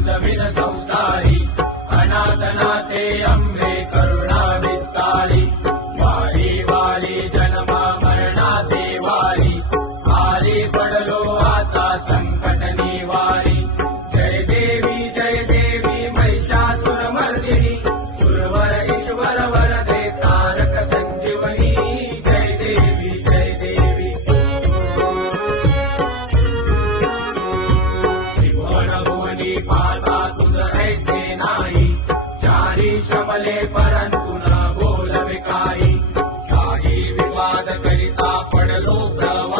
संसारि अनातनाते अम्बे करुणाविस्तारि वारि वारि जनमा करुणा विस्तरी वारिवीर पडलो आता सङ्कट निवारि। जय देवी जय देवी महिषासुरमर्दिनि सुरवर ईश्वर बनी माता तुझ ऐसे नाही. चारी शबले परंतु न बोलवे काही साही विवाद करिता पडलो प्रवा